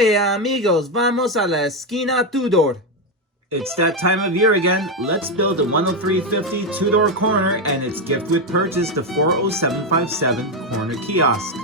Oye, amigos, vamos a la esquina Tudor. It's that time of year again. Let's build the 10350 Tudor Corner and its gift with purchase, the 40757 Corner Kiosk.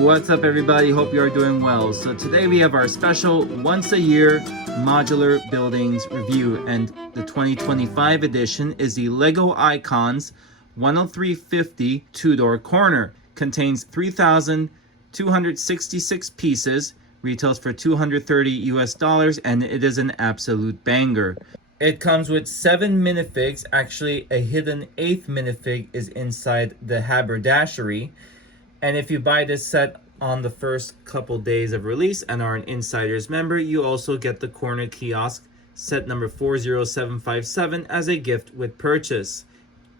What's up, everybody? Hope you are doing well. So today we have our special once a year modular buildings review, and the 2025 edition is the Lego Icons 10350 Tudor Corner. Contains 3,266 pieces, retails for $230 and it is an absolute banger. It comes with 7 minifigs. Actually, a hidden 8th minifig is inside the Haberdashery. And if you buy this set on the first couple days of release and are an Insiders member, you also get the Corner Kiosk set number 40757 as a gift with purchase,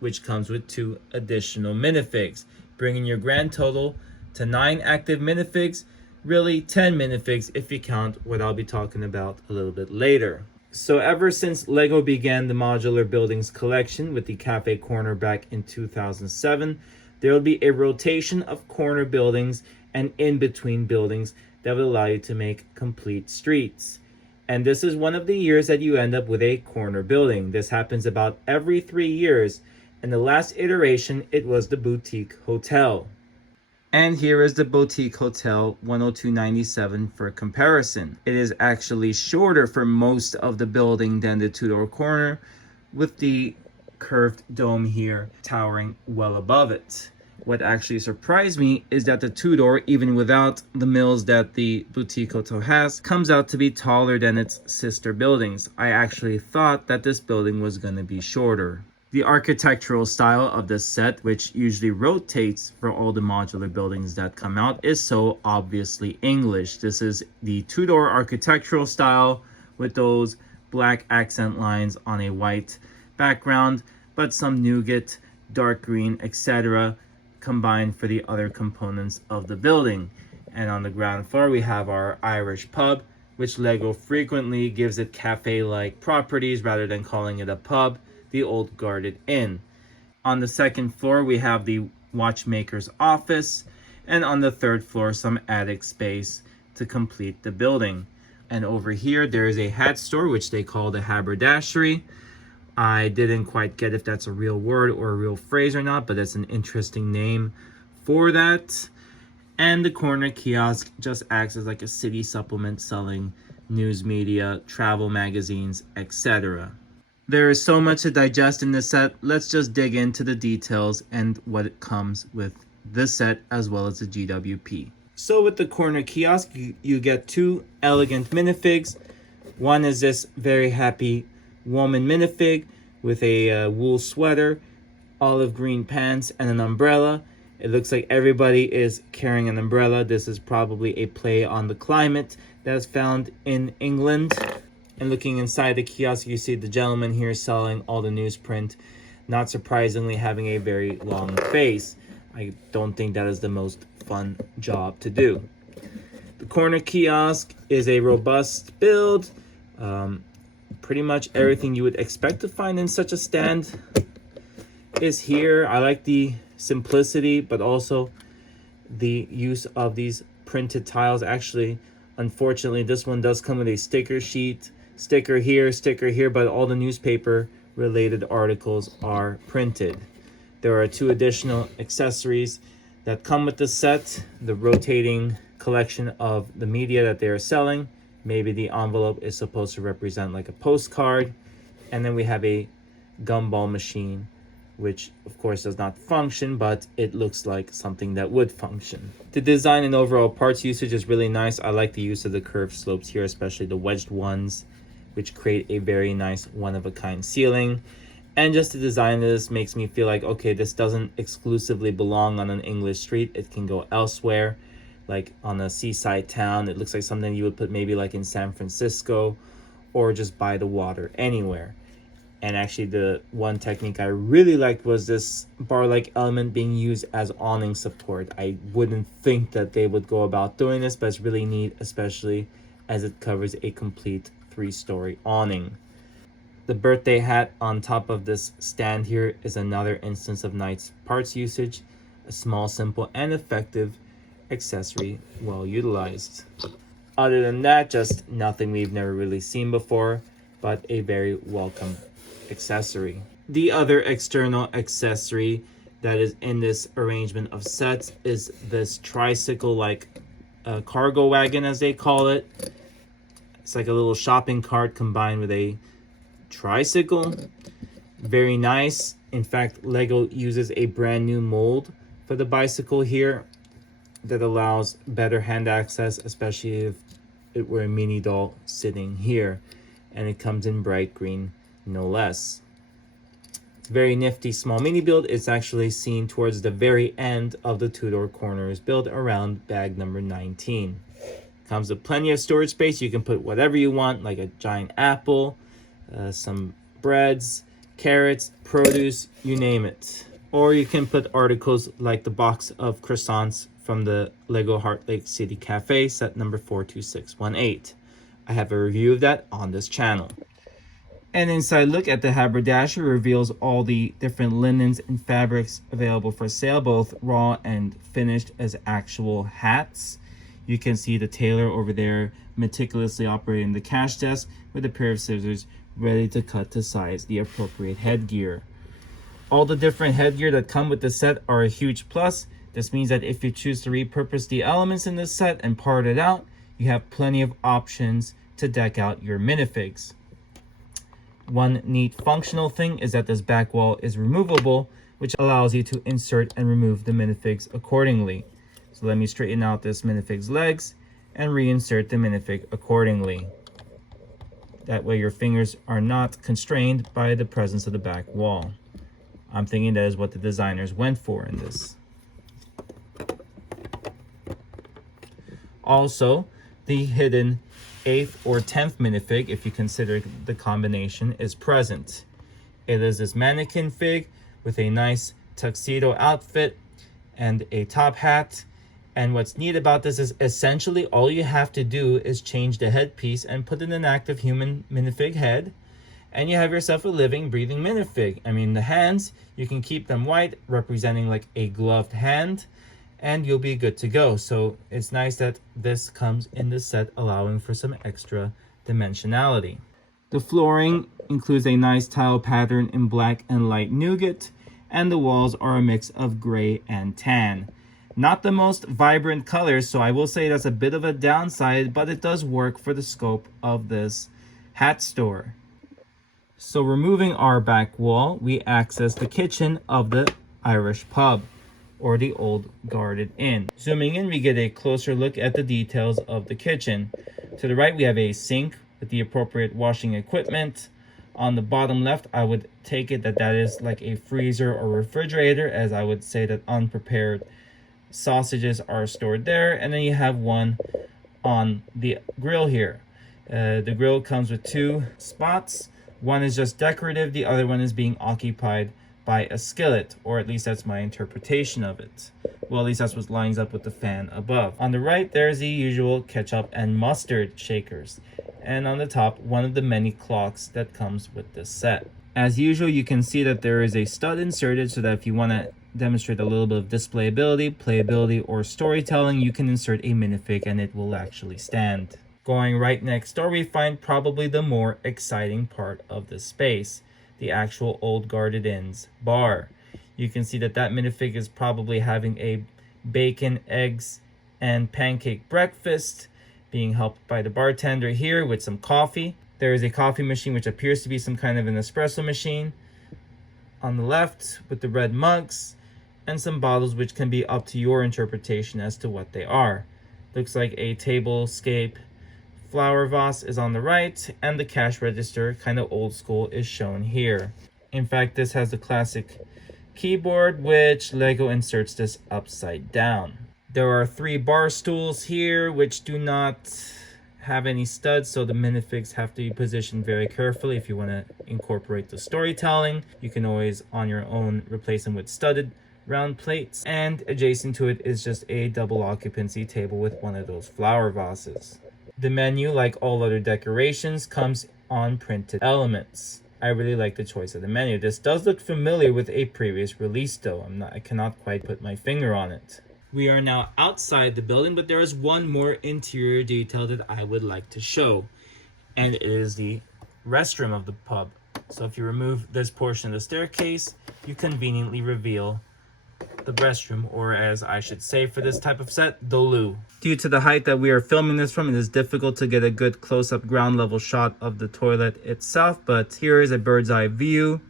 which comes with 2 additional minifigs, bringing your grand total to 9 active minifigs, really 10 minifigs if you count what I'll be talking about a little bit later. So ever since Lego began the Modular Buildings collection with the Cafe Corner back in 2007, there will be a rotation of corner buildings and in-between buildings that will allow you to make complete streets. And this is one of the years that you end up with a corner building. This happens about every 3 years. In the last iteration, it was the Boutique Hotel. And here is the Boutique Hotel 10297 for comparison. It is actually shorter for most of the building than the Tudor Corner, with the curved dome here towering well above it. What actually surprised me is that the Tudor, even without the mills that the Boutique Hotel has, comes out to be taller than its sister buildings. I actually thought that this building was going to be shorter. The architectural style of this set, which usually rotates for all the modular buildings that come out, is so obviously English. This is the Tudor architectural style with those black accent lines on a white background, but some nougat, dark green, etc. combined for the other components of the building. And on the ground floor we have our Irish pub, which Lego frequently gives it cafe-like properties rather than calling it a pub, the Old Guarded Inn. On the second floor we have the watchmaker's office, and on the third floor some attic space to complete the building. And over here there is a hat store, which they call the Haberdashery. I didn't quite get if that's a real word or a real phrase or not, but it's an interesting name for that. And the Corner Kiosk just acts as like a city supplement selling news media, travel magazines, etc. There is so much to digest in this set. Let's just dig into the details and what it comes with this set as well as the GWP. So with the Corner Kiosk, you get two elegant minifigs. One is this very happy woman minifig with a wool sweater, olive green pants, and an umbrella. It looks like everybody is carrying an umbrella. This is probably a play on the climate that's found in England. And looking inside the kiosk, you see the gentleman here selling all the newsprint, not surprisingly having a very long face. I don't think that is the most fun job to do. The Corner Kiosk is a robust build. Pretty much everything you would expect to find in such a stand is here. I like the simplicity, but also the use of these printed tiles. Actually, unfortunately, this one does come with a sticker sheet. Sticker here, but all the newspaper related articles are printed. There are two additional accessories that come with the set. The rotating collection of the media that they are selling. Maybe the envelope is supposed to represent like a postcard. And then we have a gumball machine, which of course does not function, but it looks like something that would function. The design and overall parts usage is really nice. I like the use of the curved slopes here, especially the wedged ones, which create a very nice one-of-a-kind ceiling. And just the design of this makes me feel like, okay, this doesn't exclusively belong on an English street. It can go elsewhere, like on a seaside town. It looks like something you would put maybe like in San Francisco or just by the water, anywhere. And actually the one technique I really liked was this bar-like element being used as awning support. I wouldn't think that they would go about doing this, but it's really neat, especially as it covers a complete 3-story awning. The birthday hat on top of this stand here is another instance of nice parts usage. A small, simple, and effective accessory, well utilized. Other than that, just nothing we've never really seen before, but a very welcome accessory. The other external accessory that is in this arrangement of sets is this tricycle like cargo wagon, as they call it. It's like a little shopping cart combined with a tricycle. Very nice. In fact, Lego uses a brand new mold for the bicycle here that allows better hand access, especially if it were a mini doll sitting here. And it comes in bright green, no less. It's a very nifty small mini build. It's actually seen towards the very end of the Tudor Corners build, around bag number 19. Comes with plenty of storage space. You can put whatever you want, like a giant apple, some breads, carrots, produce, you name it. Or you can put articles like the box of croissants from the Lego Heart Lake City Cafe, set number 42618. I have a review of that on this channel. An inside look at the Haberdashery reveals all the different linens and fabrics available for sale, both raw and finished as actual hats. You can see the tailor over there meticulously operating the cash desk with a pair of scissors ready to cut to size the appropriate headgear. All the different headgear that come with the set are a huge plus. This means that if you choose to repurpose the elements in this set and part it out, you have plenty of options to deck out your minifigs. One neat functional thing is that this back wall is removable, which allows you to insert and remove the minifigs accordingly. So let me straighten out this minifig's legs and reinsert the minifig accordingly. That way your fingers are not constrained by the presence of the back wall. I'm thinking that is what the designers went for in this. Also, the hidden 8th or 10th minifig, if you consider the combination, is present. It is this mannequin fig with a nice tuxedo outfit and a top hat. And what's neat about this is essentially all you have to do is change the headpiece and put in an active human minifig head, and you have yourself a living, breathing minifig. I mean, the hands, you can keep them white, representing like a gloved hand, and you'll be good to go. So it's nice that this comes in the set, allowing for some extra dimensionality. The flooring includes a nice tile pattern in black and light nougat, and the walls are a mix of gray and tan. Not the most vibrant colors, so I will say that's a bit of a downside, but it does work for the scope of this hat store. So removing our back wall, we access the kitchen of the Irish pub, or the Old Guarded Inn. Zooming in, we get a closer look at the details of the kitchen. To the right, we have a sink with the appropriate washing equipment. On the bottom left, I would take it that that is like a freezer or refrigerator, as I would say that unprepared sausages are stored there. And then you have one on the grill here. The grill comes with two spots. One is just decorative, the other one is being occupied by a skillet, or at least that's my interpretation of it. Well, at least that's what lines up with the fan above. On the right, there's the usual ketchup and mustard shakers. And on the top, one of the many clocks that comes with this set. As usual, you can see that there is a stud inserted so that if you want to demonstrate a little bit of displayability, playability, or storytelling, you can insert a minifig and it will actually stand. Going right next door, we find probably the more exciting part of the space, the actual Old Guarded Inn's bar. You can see that that minifig is probably having a bacon, eggs, and pancake breakfast, being helped by the bartender here with some coffee. There is a coffee machine which appears to be some kind of an espresso machine on the left with the red mugs, and some bottles which can be up to your interpretation as to what they are. Looks like a tablescape flower vase is on the right, and the cash register, kind of old school, is shown here. In fact, this has the classic keyboard, which Lego inserts this upside down. There are 3 bar stools here, which do not have any studs, so the minifigs have to be positioned very carefully. If you want to incorporate the storytelling, you can always, on your own, replace them with studded round plates. And adjacent to it is just a double occupancy table with one of those flower vases. The menu, like all other decorations, comes on printed elements. I really like the choice of the menu. This does look familiar with a previous release though. I cannot quite put my finger on it. We are now outside the building, but there is one more interior detail that I would like to show. And it is the restroom of the pub. So if you remove this portion of the staircase, you conveniently reveal the restroom, or as I should say for this type of set, the loo. Due to the height that we are filming this from, it is difficult to get a good close-up ground level shot of the toilet itself, but here is a bird's eye view.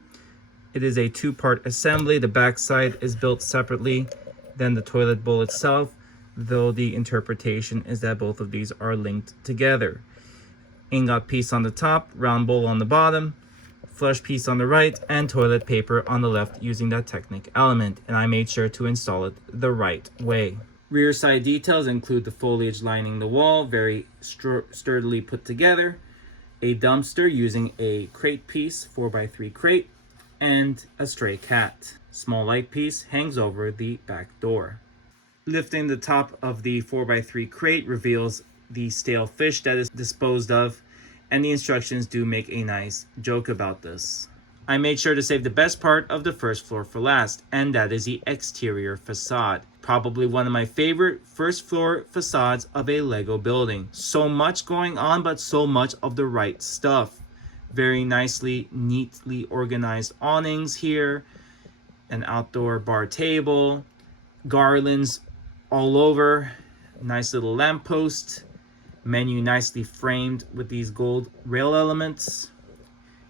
It is a 2-part assembly. The back side is built separately than the toilet bowl itself, though the interpretation is that both of these are linked together. Ingot piece on the top, round bowl on the bottom, flush piece on the right, and toilet paper on the left using that Technic element, and I made sure to install it the right way. Rear side details include the foliage lining the wall, very sturdily put together, a dumpster using a crate piece, 4x3 crate, and a stray cat. Small light piece hangs over the back door. Lifting the top of the 4x3 crate reveals the stale fish that is disposed of, and the instructions do make a nice joke about this. I made sure to save the best part of the first floor for last, and that is the exterior facade. Probably one of my favorite first floor facades of a Lego building. So much going on, but so much of the right stuff. Very nicely, neatly organized awnings here, an outdoor bar table, garlands all over, nice little lamppost, menu nicely framed with these gold rail elements,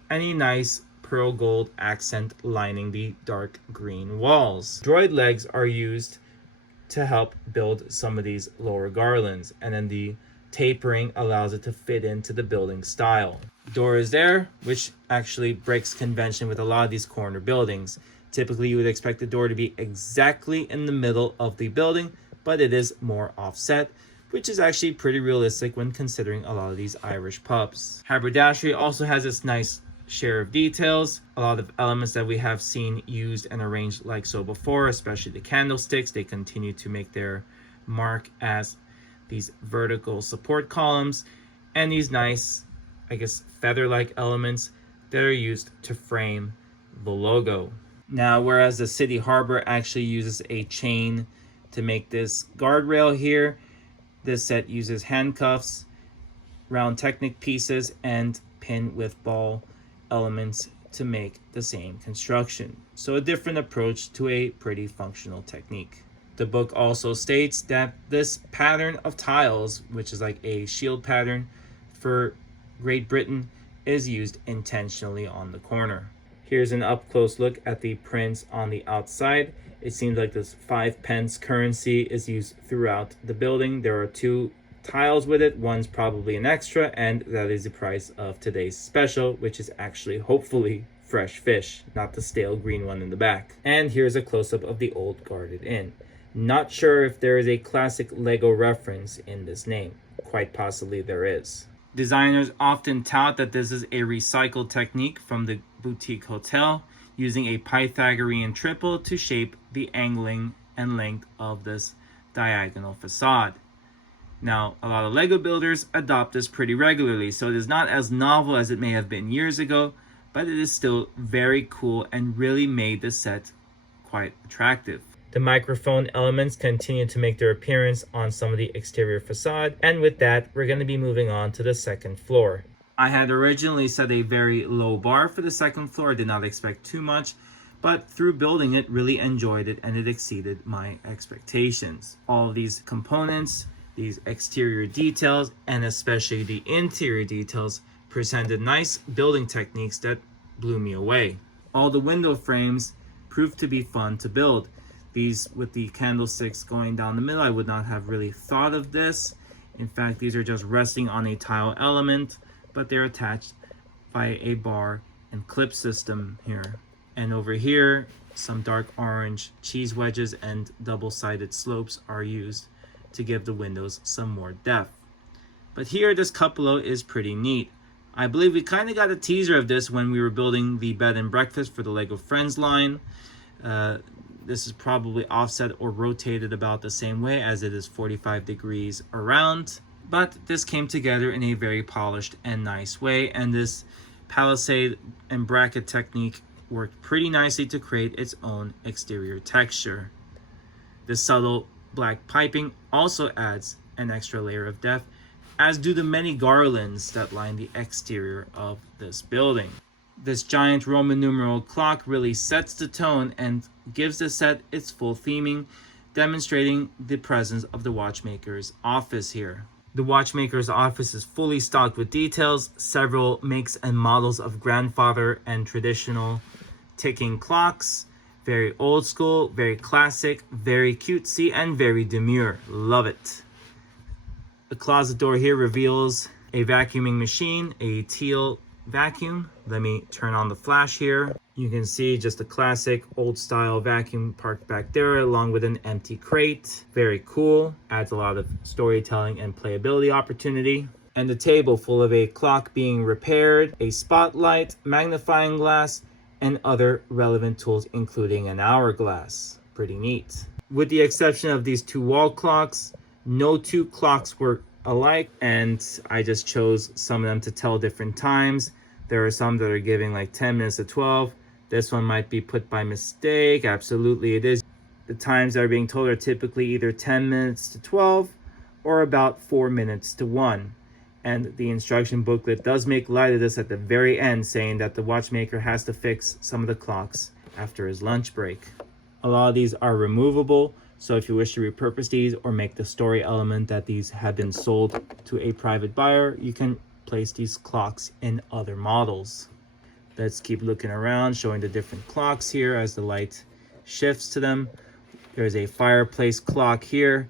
and a nice pearl gold accent lining the dark green walls. Droid legs are used to help build some of these lower garlands, and then the tapering allows it to fit into the building style. Door is there, which actually breaks convention with a lot of these corner buildings. Typically, you would expect the door to be exactly in the middle of the building, but it is more offset, which is actually pretty realistic when considering a lot of these Irish pubs. Haberdashery also has its nice share of details. A lot of elements that we have seen used and arranged like so before, especially the candlesticks. They continue to make their mark as these vertical support columns, and these nice, I guess, feather-like elements that are used to frame the logo. Now, whereas the City Harbor actually uses a chain to make this guardrail here, this set uses handcuffs, round Technic pieces, and pin with ball elements to make the same construction. So a different approach to a pretty functional technique. The book also states that this pattern of tiles, which is like a shield pattern for Great Britain, is used intentionally on the corner. Here's an up-close look at the prints on the outside. It seems like this 5 pence currency is used throughout the building. There are 2 tiles with it. One's probably an extra, and that is the price of today's special, which is actually, hopefully, fresh fish, not the stale green one in the back. And here's a close-up of the old Guarded Inn. Not sure if there is a classic Lego reference in this name. Quite possibly there is. Designers often tout that this is a recycled technique from the boutique hotel, using a Pythagorean triple to shape the angling and length of this diagonal facade. Now, a lot of Lego builders adopt this pretty regularly, so it is not as novel as it may have been years ago, but it is still very cool and really made the set quite attractive. The microphone elements continue to make their appearance on some of the exterior facade, and with that, we're going to be moving on to the second floor. I had originally set a very low bar for the second floor. I did not expect too much, but through building it, really enjoyed it, and it exceeded my expectations. All of these components, these exterior details, and especially the interior details, presented nice building techniques that blew me away. All the window frames proved to be fun to build. These with the candlesticks going down the middle, I would not have really thought of this. In fact, these are just resting on a tile element, but they're attached by a bar and clip system here. And over here, some dark orange cheese wedges and double-sided slopes are used to give the windows some more depth. But here, this cupola is pretty neat. I believe we kind of got a teaser of this when we were building the bed and breakfast for the Lego Friends line. This is probably offset or rotated about the same way, as it is 45 degrees around. But this came together in a very polished and nice way, and this palisade and bracket technique worked pretty nicely to create its own exterior texture. The subtle black piping also adds an extra layer of depth, as do the many garlands that line the exterior of this building. This giant Roman numeral clock really sets the tone and gives the set its full theming, demonstrating the presence of the watchmaker's office here. The watchmaker's office is fully stocked with details, several makes and models of grandfather and traditional ticking clocks. Very old school, very classic, very cutesy, and very demure. Love it. The closet door here reveals a vacuuming machine, a teal vacuum. Let me turn on the flash here. You can see just a classic old style vacuum parked back there along with an empty crate. Very cool. Adds a lot of storytelling and playability opportunity. And a table full of a clock being repaired, a spotlight, magnifying glass, and other relevant tools, including an hourglass. Pretty neat. With the exception of these 2 wall clocks, no 2 clocks were alike, and I just chose some of them to tell different times. There are some that are giving like 10 minutes to 12. This one might be put by mistake. Absolutely it is. The times that are being told are typically either 10 minutes to 12 or about 4 minutes to 1. And the instruction booklet does make light of this at the very end, saying that the watchmaker has to fix some of the clocks after his lunch break. A lot of these are removable, so if you wish to repurpose these or make the story element that these have been sold to a private buyer, you can place these clocks in other models. Let's keep looking around, showing the different clocks here as the light shifts to them. There's a fireplace clock here,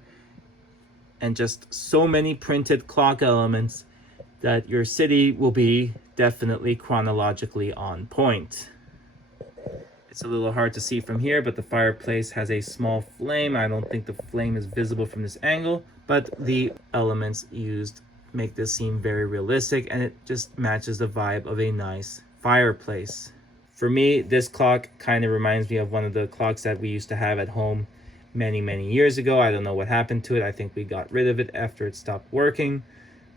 and just so many printed clock elements that your city will be definitely chronologically on point. It's a little hard to see from here, but the fireplace has a small flame. I don't think the flame is visible from this angle, but the elements used make this seem very realistic, and it just matches the vibe of a nice fireplace. For me, this clock kind of reminds me of one of the clocks that we used to have at home many years ago. I don't know what happened to it. I think we got rid of it after it stopped working,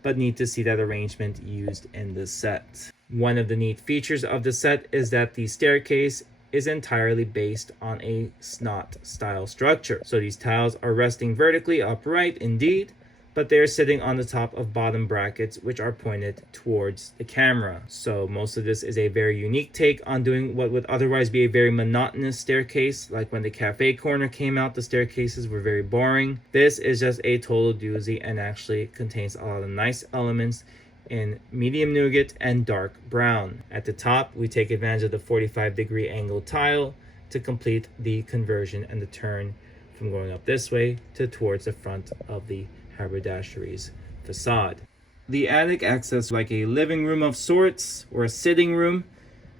but neat to see that arrangement used in the set. One of the neat features of the set is that the staircase is entirely based on a snot style structure. So these tiles are resting vertically upright indeed, but they're sitting on the top of bottom brackets, which are pointed towards the camera. So most of this is a very unique take on doing what would otherwise be a very monotonous staircase. Like when the cafe corner came out, the staircases were very boring. This is just a total doozy and actually contains a lot of nice elements in medium nougat and dark brown. At the top, we take advantage of the 45-degree angle tile to complete the conversion and the turn from going up this way to towards the front of the Haberdashery's facade. The attic acts as like a living room of sorts, or a sitting room.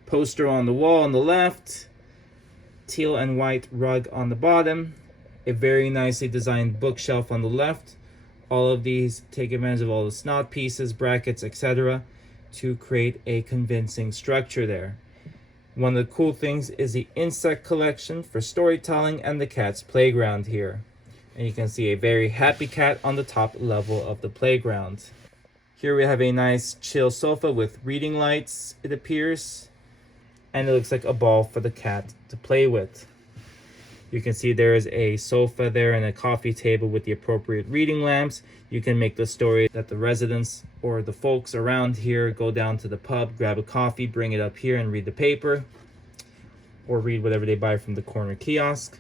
Poster on the wall on the left, teal and white rug on the bottom, a very nicely designed bookshelf on the left. All of these take advantage of all the snot pieces, brackets, etc. to create a convincing structure there. One of the cool things is the insect collection for storytelling and the cat's playground here. And you can see a very happy cat on the top level of the playground. Here we have a nice chill sofa with reading lights, it appears. And it looks like a ball for the cat to play with. You can see there is a sofa there and a coffee table with the appropriate reading lamps. You can make the story that the residents or the folks around here go down to the pub, grab a coffee, bring it up here and read the paper. Or read whatever they buy from the corner kiosk.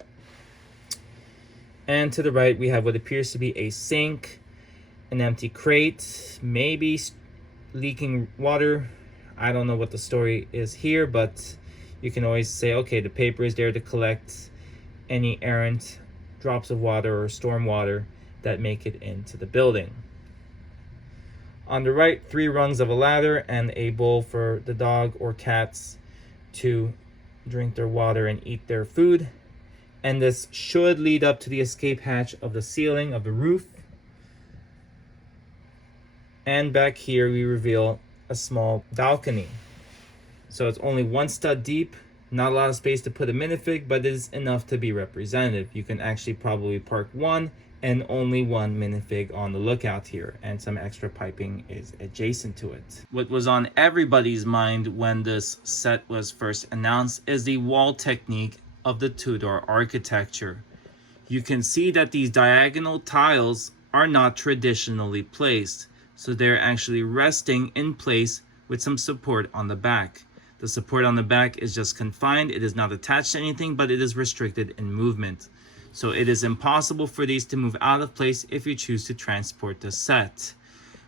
And to the right, we have what appears to be a sink, an empty crate, maybe leaking water. I don't know what the story is here, but you can always say, okay, the paper is there to collect any errant drops of water or storm water that make it into the building. On the right, 3 rungs of a ladder and a bowl for the dog or cats to drink their water and eat their food. And this should lead up to the escape hatch of the ceiling of the roof. And back here we reveal a small balcony. So it's only 1 stud deep, not a lot of space to put a minifig, but it is enough to be representative. You can actually probably park 1 and only 1 minifig on the lookout here, and some extra piping is adjacent to it. What was on everybody's mind when this set was first announced is the wall technique of the Tudor architecture. You can see that these diagonal tiles are not traditionally placed, so they're actually resting in place with some support on the back. The support on the back is just confined, it is not attached to anything, but it is restricted in movement. So it is impossible for these to move out of place if you choose to transport the set.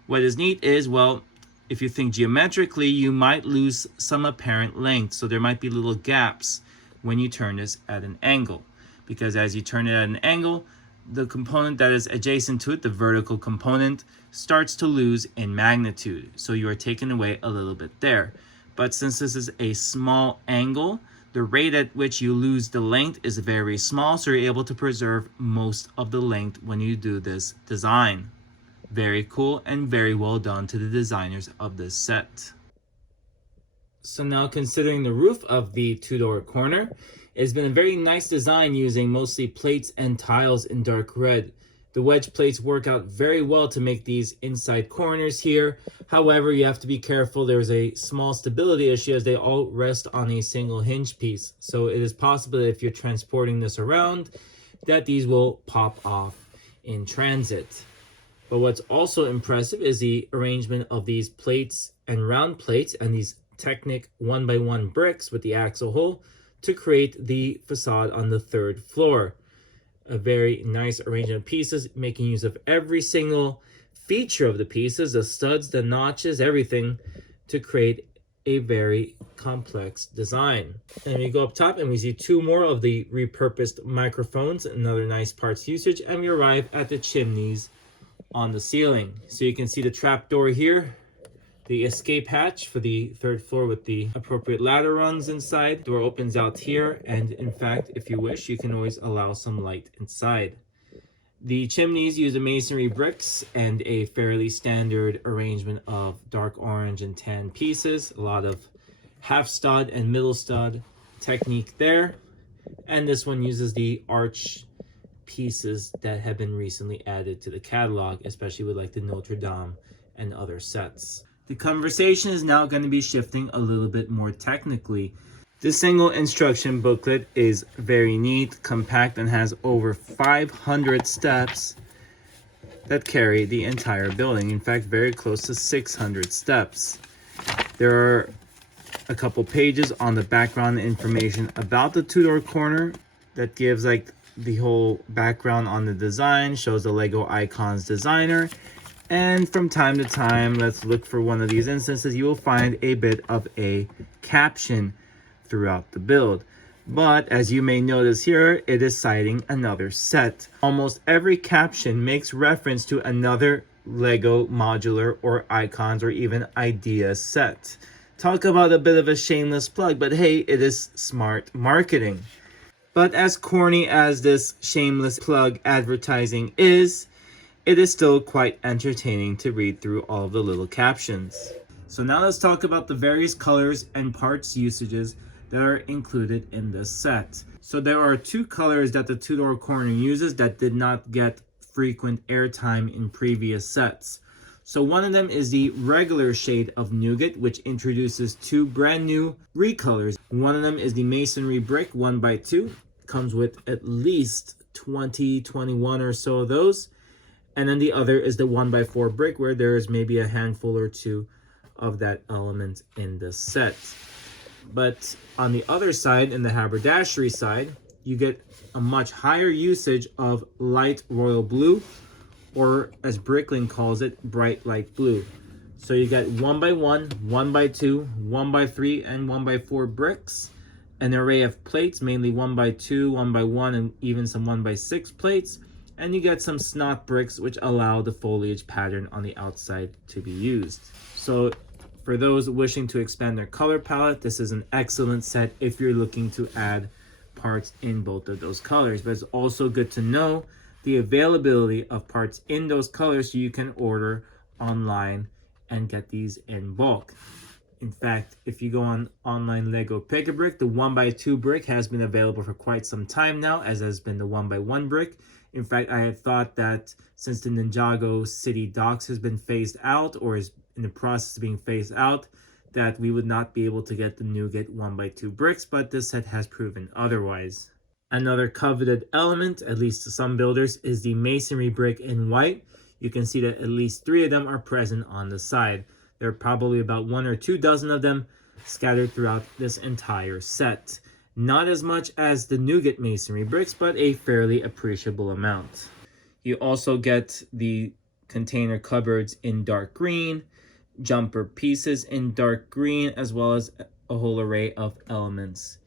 What is neat is, well, if you think geometrically, you might lose some apparent length. So there might be little gaps when you turn this at an angle. Because as you turn it at an angle, the component that is adjacent to it, the vertical component, starts to lose in magnitude. So you are taking away a little bit there. But since this is a small angle, the rate at which you lose the length is very small, so you're able to preserve most of the length when you do this design. Very cool and very well done to the designers of this set. So now, considering the roof of the Tudor Corner, it's been a very nice design using mostly plates and tiles in dark red. The wedge plates work out very well to make these inside corners here. However, you have to be careful. There's a small stability issue as they all rest on a single hinge piece. So it is possible that if you're transporting this around, that these will pop off in transit. But what's also impressive is the arrangement of these plates and round plates and these Technic 1x1 bricks with the axle hole to create the facade on the 3rd floor. A very nice arrangement of pieces, making use of every single feature of the pieces, the studs, the notches, everything, to create a very complex design. And we go up top and we see 2 more of the repurposed microphones, another nice parts usage, and we arrive at the chimneys on the ceiling. So you can see the trap door here, the escape hatch for the 3rd floor with the appropriate ladder rungs inside. Door opens out here, and in fact, if you wish, you can always allow some light inside. The chimneys use a masonry bricks and a fairly standard arrangement of dark orange and tan pieces. A lot of half stud and middle stud technique there. And this one uses the arch pieces that have been recently added to the catalog, especially with like the Notre Dame and other sets. The conversation is now going to be shifting a little bit more technically. This single instruction booklet is very neat, compact, and has over 500 steps that carry the entire building. In fact, very close to 600 steps. There are a couple pages on the background information about the Tudor Corner that gives like the whole background on the design, shows the Lego Icons designer. And from time to time, let's look for one of these instances, you will find a bit of a caption throughout the build. But as you may notice here, it is citing another set. Almost every caption makes reference to another Lego modular or icons or even idea set. Talk about a bit of a shameless plug, but hey, it is smart marketing. But as corny as this shameless plug advertising is, it is still quite entertaining to read through all of the little captions. So now let's talk about the various colors and parts usages that are included in this set. So there are two colors that the Tudor Corner uses that did not get frequent airtime in previous sets. So one of them is the regular shade of Nougat, which introduces two brand new recolors. One of them is the masonry brick 1x2. Comes with at least 21 or so of those. And then the other is the 1x4 brick, where there is maybe a handful or two of that element in the set. But on the other side, in the haberdashery side, you get a much higher usage of light royal blue, or as Bricklin calls it, bright light blue. So you get 1x1, 1x2, 1x3, and 1x4 bricks. An array of plates, mainly 1x2, 1x1, and even some 1x6 plates. And you get some snot bricks, which allow the foliage pattern on the outside to be used. So for those wishing to expand their color palette, this is an excellent set if you're looking to add parts in both of those colors. But it's also good to know the availability of parts in those colors so you can order online and get these in bulk. In fact, if you go on online Lego Pick-a-Brick, the 1x2 brick has been available for quite some time now, as has been the 1x1 brick. In fact, I had thought that since the Ninjago City Docks has been phased out, or is in the process of being phased out, that we would not be able to get the Nougat 1x2 bricks, but this set has proven otherwise. Another coveted element, at least to some builders, is the masonry brick in white. You can see that at least 3 of them are present on the side. There are probably about 1 or 2 dozen of them scattered throughout this entire set. Not as much as the Nougat masonry bricks, but a fairly appreciable amount. You also get the container cupboards in dark green, jumper pieces in dark green, as well as a whole array of elements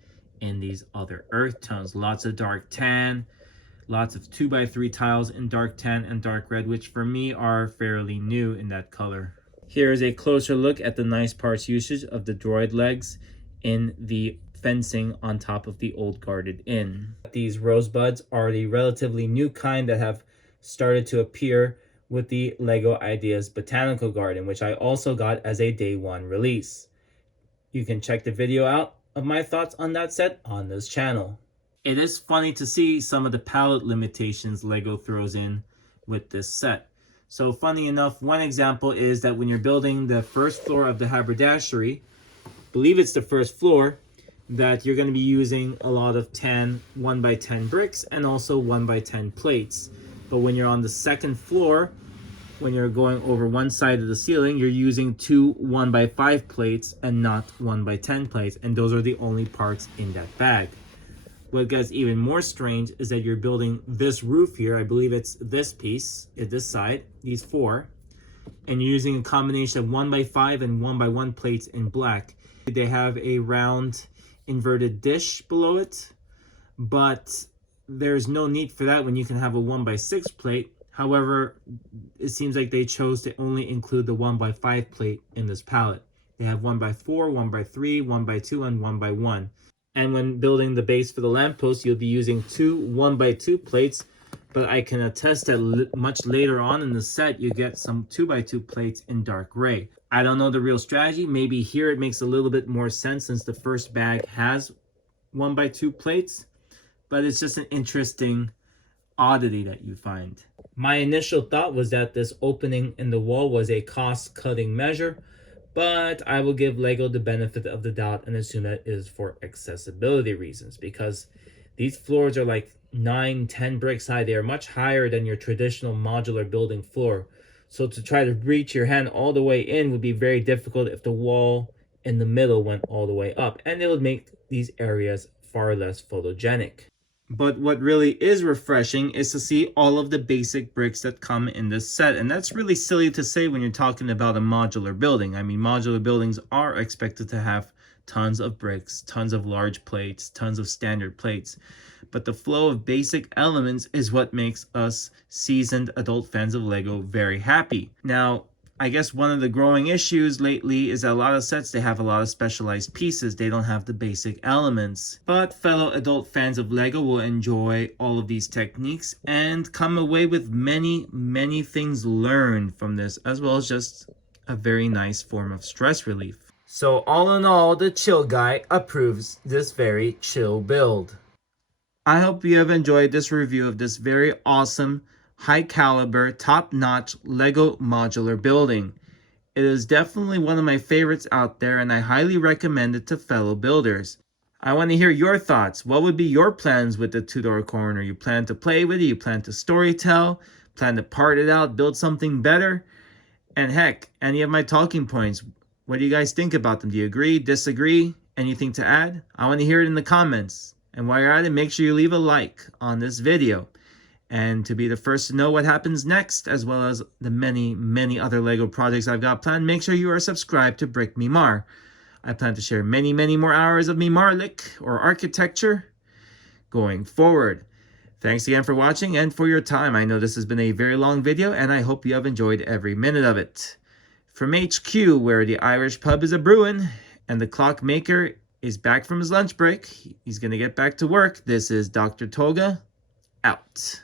in these other earth tones. Lots of dark tan, lots of 2x3 tiles in dark tan and dark red, which for me are fairly new in that color. Here is a closer look at the nice parts usage of the droid legs in the fencing on top of the old guarded inn. These rosebuds are the relatively new kind that have started to appear with the Lego Ideas Botanical Garden, which I also got as a day 1 release. You can check the video out of my thoughts on that set on this channel. It is funny to see some of the palette limitations Lego throws in with this set. So funny enough, one example is that when you're building the first floor of the haberdashery, I believe it's the first floor, that you're going to be using a lot of 1x10 bricks and also 1x10 plates. But when you're on the second floor, when you're going over one side of the ceiling, you're using 2 1x5 plates and not 1x10 plates, and those are the only parts in that bag. What gets even more strange is that you're building this roof here, I believe it's this piece, this side, these 4, and you're using a combination of 1x5 and 1x1 plates in black. They have a round inverted dish below it, but there's no need for that when you can have a 1x6 plate. However, it seems like they chose to only include the 1x5 plate in this palette. They have 1x4, 1x3, 1x2, and 1x1. And when building the base for the lamppost, you'll be using 2 1x2 plates, but I can attest that much later on in the set, you get some 2x2 plates in dark gray. I don't know the real strategy. Maybe here it makes a little bit more sense since the first bag has 1x2 plates, but it's just an interesting oddity that you find. My initial thought was that this opening in the wall was a cost-cutting measure, but I will give Lego the benefit of the doubt and assume that it is for accessibility reasons, because These floors are like 9, 10 bricks high. They are much higher than your traditional modular building floor. So to try to reach your hand all the way in would be very difficult if the wall in the middle went all the way up, and it would make these areas far less photogenic. But what really is refreshing is to see all of the basic bricks that come in this set. And that's really silly to say when you're talking about a modular building. I mean, modular buildings are expected to have tons of bricks, tons of large plates, tons of standard plates. But the flow of basic elements is what makes us seasoned adult fans of Lego very happy. Now, I guess one of the growing issues lately is that a lot of sets, they have a lot of specialized pieces. They don't have the basic elements. But fellow adult fans of Lego will enjoy all of these techniques and come away with many, many things learned from this, as well as just a very nice form of stress relief. So all in all, the chill guy approves this very chill build. I hope you have enjoyed this review of this very awesome, high caliber, top-notch Lego modular building. It is definitely one of my favorites out there, and I highly recommend it to fellow builders. I want to hear your thoughts. What would be your plans with the Tudor Corner? You plan to play with it? You plan to storytell? Plan to part it out, build something better? And heck, any of my talking points, what do you guys think about them? Do you agree, disagree, anything to add? I want to hear it in the comments. And while you're at it, make sure you leave a like on this video. And to be the first to know what happens next, as well as the many, many other Lego projects I've got planned, make sure you are subscribed to Brick Mimar. I plan to share many, many more hours of Mimarlik, or architecture, going forward. Thanks again for watching and for your time. I know this has been a very long video, and I hope you have enjoyed every minute of it. From HQ, where the Irish pub is a-brewin', and the clockmaker is back from his lunch break. He's going to get back to work. This is Dr. Toga, out.